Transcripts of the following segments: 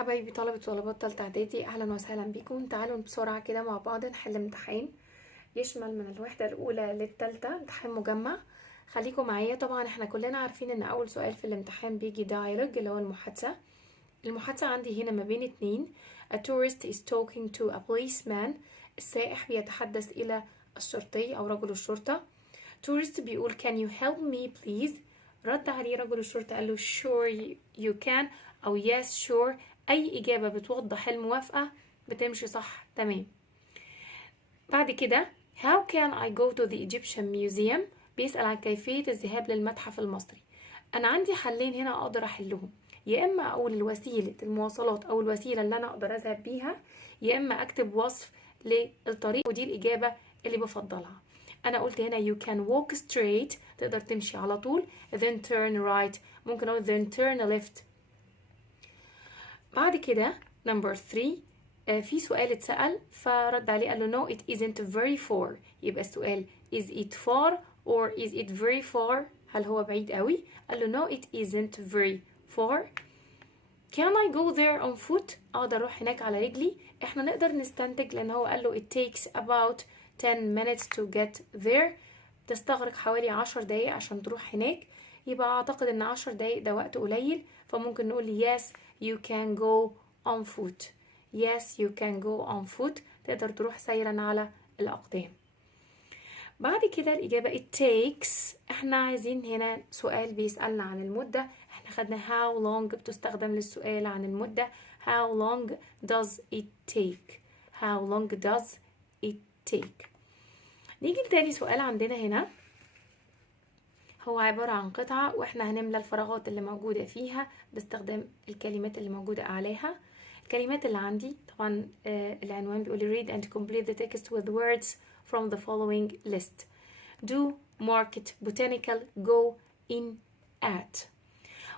حبايبي طلبة وطلبات تالتة اعدادي، اهلا وسهلا بيكم. تعالوا بسرعة كده مع بعض نحل امتحان يشمل من الوحدة الاولى للتالتة، امتحان مجمع. خليكم معايا. طبعا احنا كلنا عارفين ان اول سؤال في الامتحان بيجي dialogue اللي هو المحادثة عندي هنا ما بين اتنين. A tourist is talking to a policeman. السائح بيتحدث الى الشرطي او رجل الشرطة. tourist بيقول can you help me please. رد عليه رجل الشرطة قال له sure you can او yes sure. اي اجابة بتوضح الموافقة بتمشي صح تمام. بعد كده how can I go to the Egyptian museum. بيسأل عن كيفية الذهاب للمتحف المصري. انا عندي حلين هنا اقدر احلهم، يا اما اقول الوسيلة المواصلات او الوسيلة اللي انا اقدر اذهب بيها، يا اما اكتب وصف للطريق، ودي الاجابة اللي بفضلها. انا قلت هنا you can walk straight، تقدر تمشي على طول، then turn right، ممكن اقول then turn left. بعد كده number 3 في سؤال اتسأل فرد عليه قال له no it isn't very far. يبقى السؤال is it far or is it very far، هل هو بعيد قوي؟ قال له no it isn't very far. can I go there on foot، اقدر اروح هناك على رجلي. احنا نقدر نستنتج لان هو قال له it takes about 10 minutes to get there، تستغرق حوالي 10 دقايق عشان تروح هناك. يبقى اعتقد ان 10 دقايق ده وقت قليل، فممكن نقول yes you can go on foot. yes you can go on foot، تقدر تروح سيرا على الأقدام. بعد كده الإجابة it takes. احنا عايزين هنا سؤال بيسألنا عن المدة. احنا خدنا how long بتستخدم للسؤال عن المدة. how long does it take. how long does it take. نيجي لتاني سؤال عندنا هنا، هو عبارة عن قطعة واحنا هنملى الفراغات اللي موجودة فيها باستخدام الكلمات اللي موجودة أعلاها. الكلمات اللي عندي طبعا العنوان بيقول read and complete the text with words from the following list. do, market, botanical, go, in, at.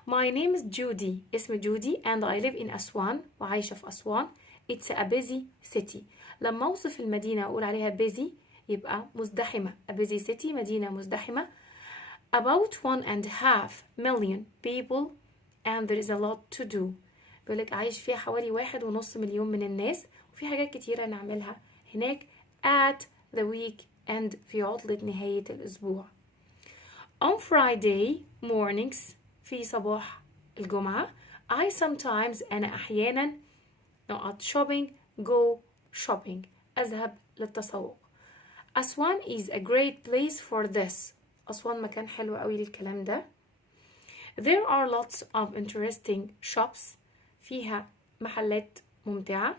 My name is Judy. اسم جودي and I live in أسوان، وعايشة في أسوان. It's a busy city. لما أوصف المدينة أقول عليها busy يبقى مزدحمة. a busy city مدينة مزدحمة. about 1.5 million people and there is a lot to do. بيقولك عايش فيها حوالي 1.5 مليون من الناس وفي حاجات كتيرة نعملها هناك at the weekend، في عطلة نهاية الأسبوع. on Friday mornings، في صباح الجمعة. I sometimes، أنا أحيانا not shopping، go shopping، أذهب للتسوق. أسوان is a great place for this. أسوان مكان حلو قوي للكلام ده. There are lots of interesting shops، فيها محلات ممتعة.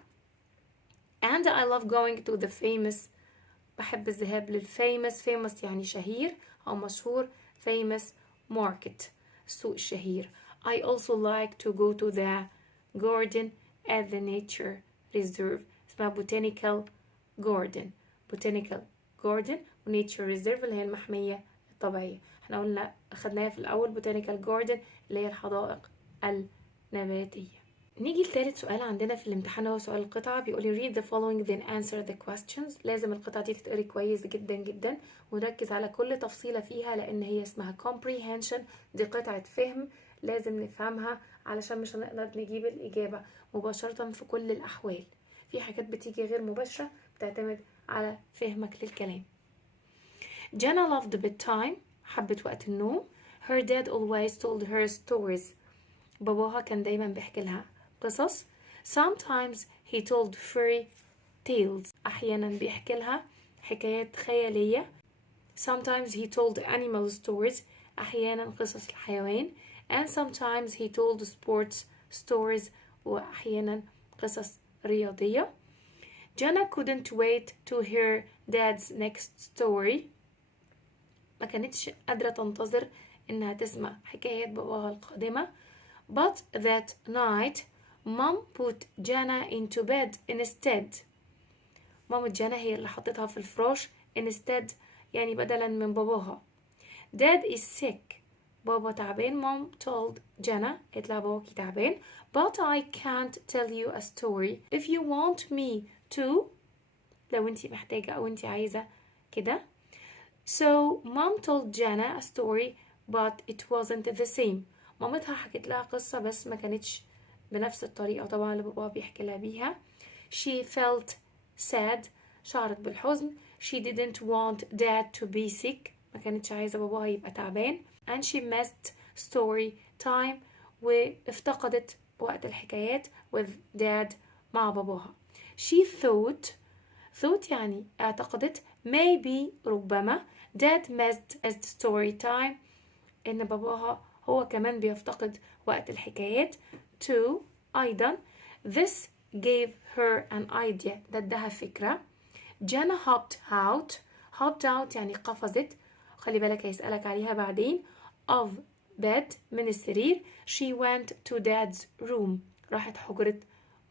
and I love going to the famous، بحب الذهاب famous يعني شهير أو مشهور. famous market، السوق الشهير. I also like to go to the garden at the nature reserve، اسمها botanical garden و nature reserve اللي هي المحمية الطبيعية. احنا خدناها في الأول botanical garden اللي هي الحدائق النباتية. نيجي لثالث سؤال عندنا في الامتحان، هو سؤال القطعة. بيقولي read the following then answer the questions. لازم القطعة دي تتقري كويس جدا جدا ونركز على كل تفصيلة فيها لأن هي اسمها comprehension، دي قطعة فهم لازم نفهمها علشان مش هنقدر نجيب الإجابة مباشرة في كل الأحوال. في حاجات بتيجي غير مباشرة بتعتمد على فهمك للكلام. Jenna loved bedtime، حبت وقت النوم. her dad always told her stories، باباها كان دايما بيحكي لها قصص. sometimes he told fairy tales، أحيانا بيحكي لها حكايات خيالية. sometimes he told animal stories، أحيانا قصص الحيوان. and sometimes he told sports stories، وأحيانا قصص رياضية. Jenna couldn't wait to hear dad's next story، ما كانتش قادرة تنتظر إنها تسمع حكايات باباها القادمة. but that night mom put Jenna into bed instead، مامة جانا هي اللي حطتها في الفراش instead يعني بدلا من باباها. dad is sick، بابا تعبان. mom told Jenna، قالت لها باباكي تعبان. but I can't tell you a story if you want me to، لو انتي محتاجة أو انتي عايزة كده. so mom told Jenna a story but it wasn't the same. مامتها حكت لها قصة بس ما كانتش بنفس الطريقة طبعا اللي باباها بيحكي لها بيها. she felt sad، شعرت بالحزن. she didn't want dad to be sick، ما كانتش عايزة باباها يبقى تعبان. and she missed story time، وافتقدت وقت الحكايات with dad مع باباها. she thought يعني اعتقدت maybe ربما dad missed story time، ان باباها هو كمان بيفتقد وقت الحكايات. to ايضا this gave her an idea، ده ادها فكرة. جانا hopped out يعني قفزت، خلي بالك هيسألك عليها بعدين. of bed من السرير. she went to dad's room، راحت حجرة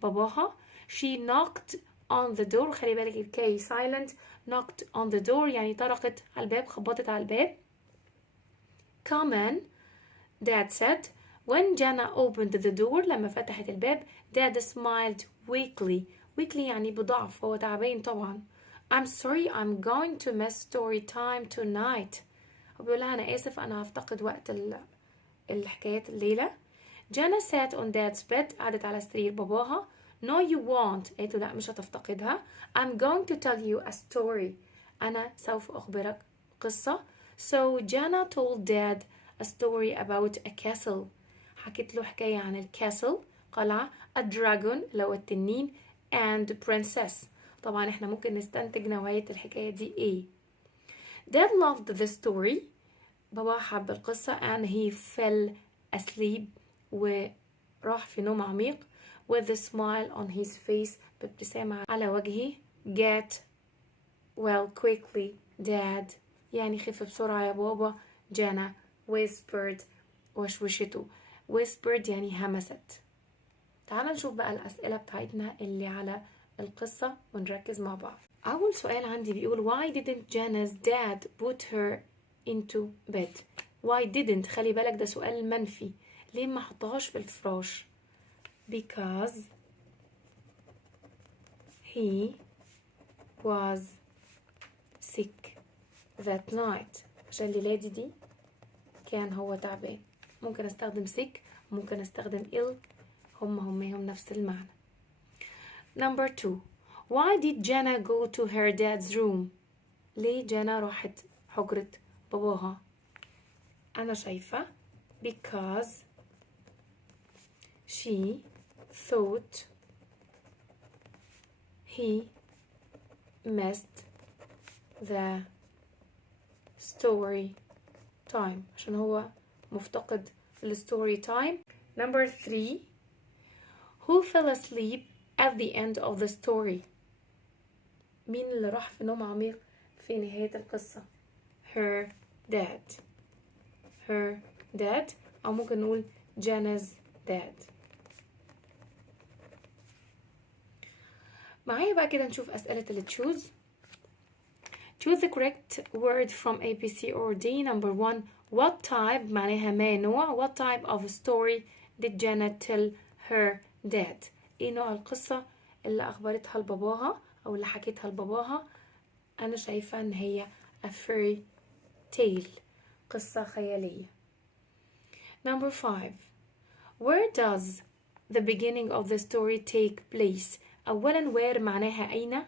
باباها. she knocked on the door، خلي بالك الكي silent. knocked on the door يعني طرقت على الباب، خبطت على الباب. come in dad said. when Jana opened the door، لما فتحت الباب dad smiled weakly يعني بضعف، هو تعبان طبعا. I'm sorry I'm going to miss story time tonight، وبيقول لها أنا آسف أنا هفتقد وقت الحكايات الليلة. Jana sat on dad's bed، قعدت على سرير باباها. no you won't، قالت له لا مش هتفتقدها. I'm going to tell you a story، أنا سوف أخبرك قصة. so Jana told dad a story about a castle، حكت له حكاية عن الكاسل قلعة. a dragon اللي هو التنين and princess، طبعا احنا ممكن نستنتج نوعية الحكاية دي ايه. dad loved the story، بابا حب القصة. and he fell asleep، وراح في نوم عميق. with a smile on his face، بابتسامة على وجهه. get well quickly dad، يعني خف بسرعة يا بابا. جانا whispered، وشوشته. whispered يعني همست. تعال نشوف بقى الأسئلة بتاعتنا اللي على القصة ونركز مع بعض. أول سؤال عندي بيقول why didn't Jana's dad put her into bed؟ why didn't، خلي بالك ده سؤال منفي، ليه ما حطهاش في الفراش؟ because he was sick that night، عشان الليلة دي كان هو تعبان. ممكن استخدم sick، ممكن استخدم ill، هم نفس المعنى. number 2 why did Jana go to her dad's room؟ ليه جانا راحت حجرة باباها؟ أنا شايفة because she thought he missed the story time، عشان هو مفتقد الستوري تايم. number 3 who fell asleep at the end of the story؟ مين اللي راح في نوم عميق في نهاية القصة؟ her dad، أو ممكن نقول Jana's dad. معايا بقى كده نشوف أسئلة اللي choose the correct word from A, B, C or D. number 1 what type معناها ما نوع. what type of story did Jana tell her dad؟ ايه نوع القصة اللي أخبرتها لباباها أو اللي حكيتها لباباها؟ أنا شايفة إن هي a fairy tale، قصة خيالية. number 5 where does the beginning of the story take place؟ أولا where معناها أين،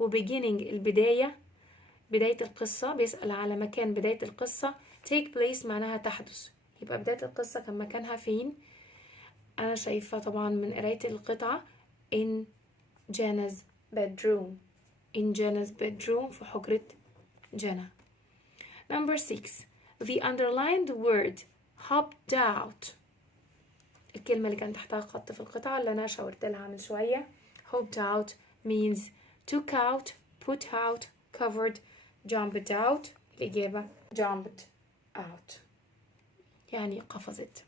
وbeginning البداية، بداية القصة، بيسأل على مكان بداية القصة. take place معناها تحدث، يبقى بداية القصة كان مكانها فين؟ أنا شايفة طبعا من قراية القطعة in Jana's bedroom، في حجرة جانا. number 6 the underlined word hopped out، الكلمة اللي كان تحتها خط في القطعة اللي أنا شاورت لها من شوية. hopped out means took out، put out، covered، jumped out. الإجابة jumped out يعني قفزت.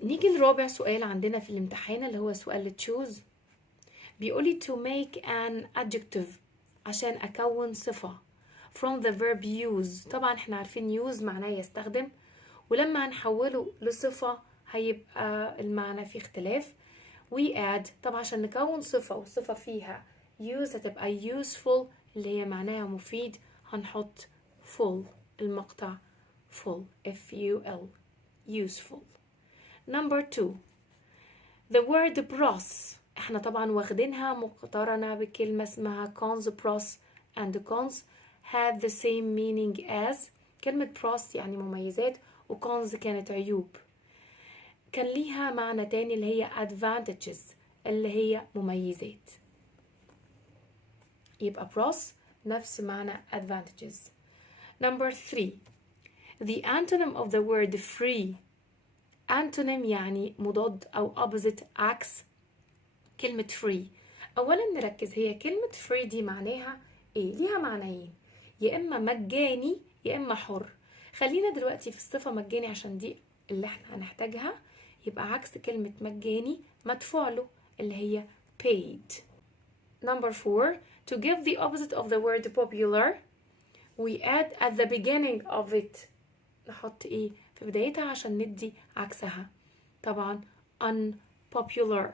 نيجي لرابع سؤال عندنا في الامتحان اللي هو سؤال choose. بيقولي to make an adjective، عشان أكون صفة from the verb use. طبعا احنا عارفين use معناه يستخدم، ولما هنحوله لصفة هيبقى المعنى فيه اختلاف. we add، طبعا عشان نكون صفة والصفة فيها use هتبقى useful اللي هي معناها مفيد، هنحط full، المقطع full، F-U-L، useful. number 2 The word bros احنا طبعا واخدينها مقترنة بكلمة اسمها cons. Pros and cons have the same meaning as. كلمة pros يعني مميزات وcons كانت عيوب. كان ليها معنى تاني اللي هي advantages اللي هي مميزات. يبقى pros نفس معنى advantages. Number 3. The antonym of the word free. antonym يعني مضاد أو opposite عكس كلمة free. أولا نركز هي كلمة free دي معناها إيه؟ ليها معنيين، يا إما مجاني يا إما حر. خلينا دلوقتي في الصفة مجاني عشان دي اللي احنا هنحتاجها. يبقى عكس كلمة مجاني مدفوع له اللي هي paid. Number 4. To give the opposite of the word popular we add at the beginning of it. نحط ايه في بدايتها عشان ندي عكسها؟ طبعا unpopular.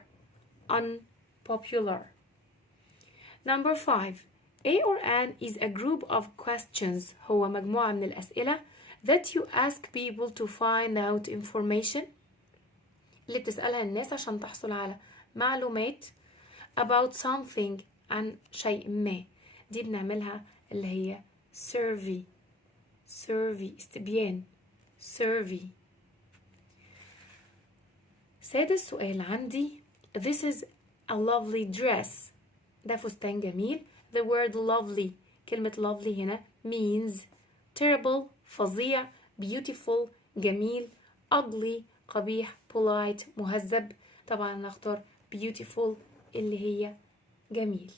unpopular. Number 5. A or an is a group of questions. هو مجموعة من الأسئلة that you ask people to find out information اللي بتسألها الناس عشان تحصل على معلومات about something عن شيء ما. دي بنعملها اللي هي survey. استبيان. survey. سادس سؤال عندي. This is a lovely dress. ده فستان جميل. The word lovely كلمة lovely هنا means terrible فظيع, beautiful جميل, ugly قبيح, polite مهذب. طبعا نختار beautiful اللي هي جميل.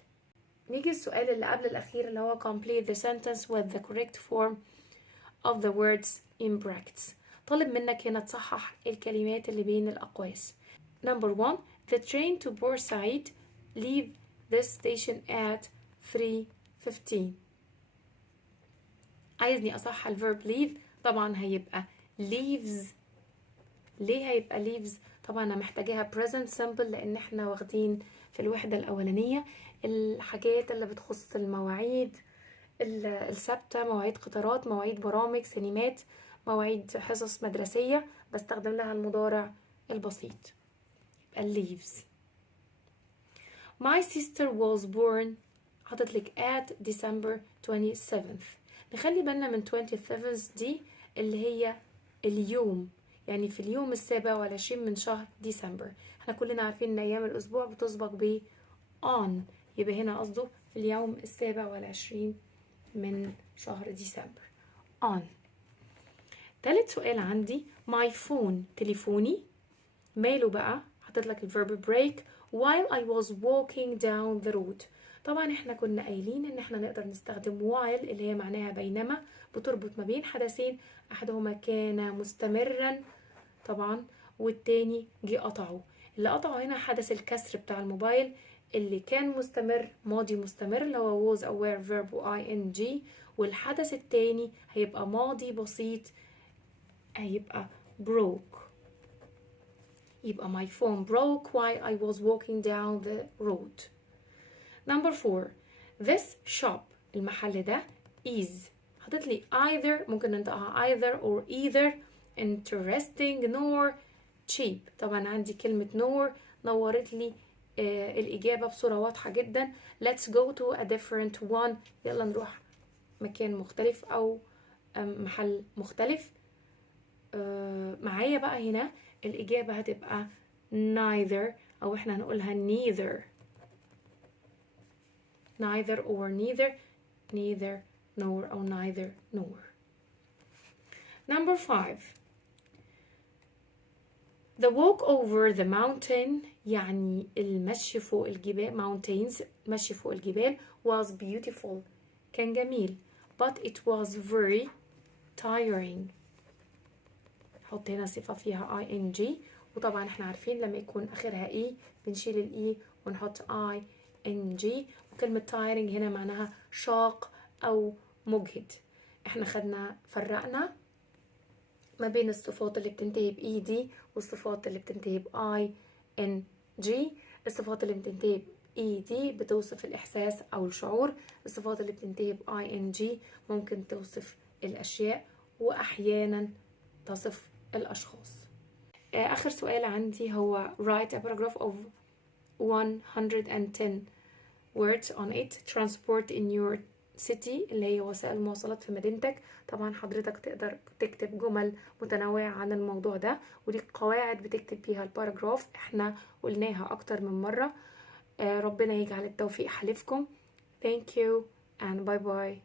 نيجي السؤال اللي قبل الأخير اللي هو complete the sentence with the correct form of the words in brackets. طالب منك هنا تصحح الكلمات اللي بين الأقواس. Number 1. The train to Port-Said leave this station at 3:15. عايزني أصحح الverb leave. طبعا هيبقى leaves. ليه هيبقى leaves؟ طبعا أنا محتاجاها present simple لأن احنا واخدين في الوحدة الأولانية الحاجات اللي بتخص المواعيد الثابتة، مواعيد قطارات، مواعيد برامج سينمات، مواعيد حصص مدرسية، بستخدم لها المضارع البسيط. يبقى leaves. My sister was born حطت لك at December 27th. نخلي بالنا من 27th دي اللي هي اليوم، يعني في اليوم 27 من شهر ديسمبر. احنا كلنا عارفين ان ايام الاسبوع بتسبق ب on، يبقى هنا قصده في اليوم 27 من شهر ديسمبر on. تالت سؤال عندي my phone تليفوني ماله بقى؟ حطيت لك الverb break while I was walking down the road. طبعا احنا كنا قايلين ان احنا نقدر نستخدم while اللي هي معناها بينما، بتربط ما بين حدثين احدهما كان مستمرا طبعا والتاني جه قطعه. اللي قطعه هنا حدث الكسر بتاع الموبايل، اللي كان مستمر ماضي مستمر اللي هو was aware verb ing، والحدث التاني هيبقى ماضي بسيط هيبقى broke. يبقى my phone broke while I was walking down the road. Number 4. This shop المحل ده is حطت لي either ممكن ننطقها either or either interesting nor cheap. طبعا عندي كلمة nor نورت لي الإجابة بصورة واضحة جدا. Let's go to a different one. يلا نروح مكان مختلف أو محل مختلف. معايا بقى هنا الإجابة هتبقى neither أو إحنا هنقولها neither. neither or neither nor أو neither nor. Number 5. The walk over the mountain يعني المشي فوق الجبال mountains مشي فوق الجبال was beautiful كان جميل but it was very tiring. حط هنا صفة فيها ing وطبعا احنا عارفين لما يكون آخرها e بنشيل ال e ونحط ing. وكلمة tiring هنا معناها شاق أو مجهد. احنا فرقنا ما بين الصفات اللي بتنتهي ب ed والصفات اللي بتنتهي ب ing. الصفات اللي بتنتهي ب ed بتوصف الإحساس أو الشعور. الصفات اللي بتنتهي ب ing ممكن توصف الأشياء وأحيانا تصف الأشخاص. آخر سؤال عندي هو write a paragraph of 110 words on it transport in your city اللي هي وسائل المواصلات في مدينتك. طبعا حضرتك تقدر تكتب جمل متنوعة عن الموضوع ده، ودي قواعد بتكتب بيها الباراجراف، احنا قلناها اكتر من مرة. ربنا يجعل التوفيق حليفكم. Thank you and bye bye.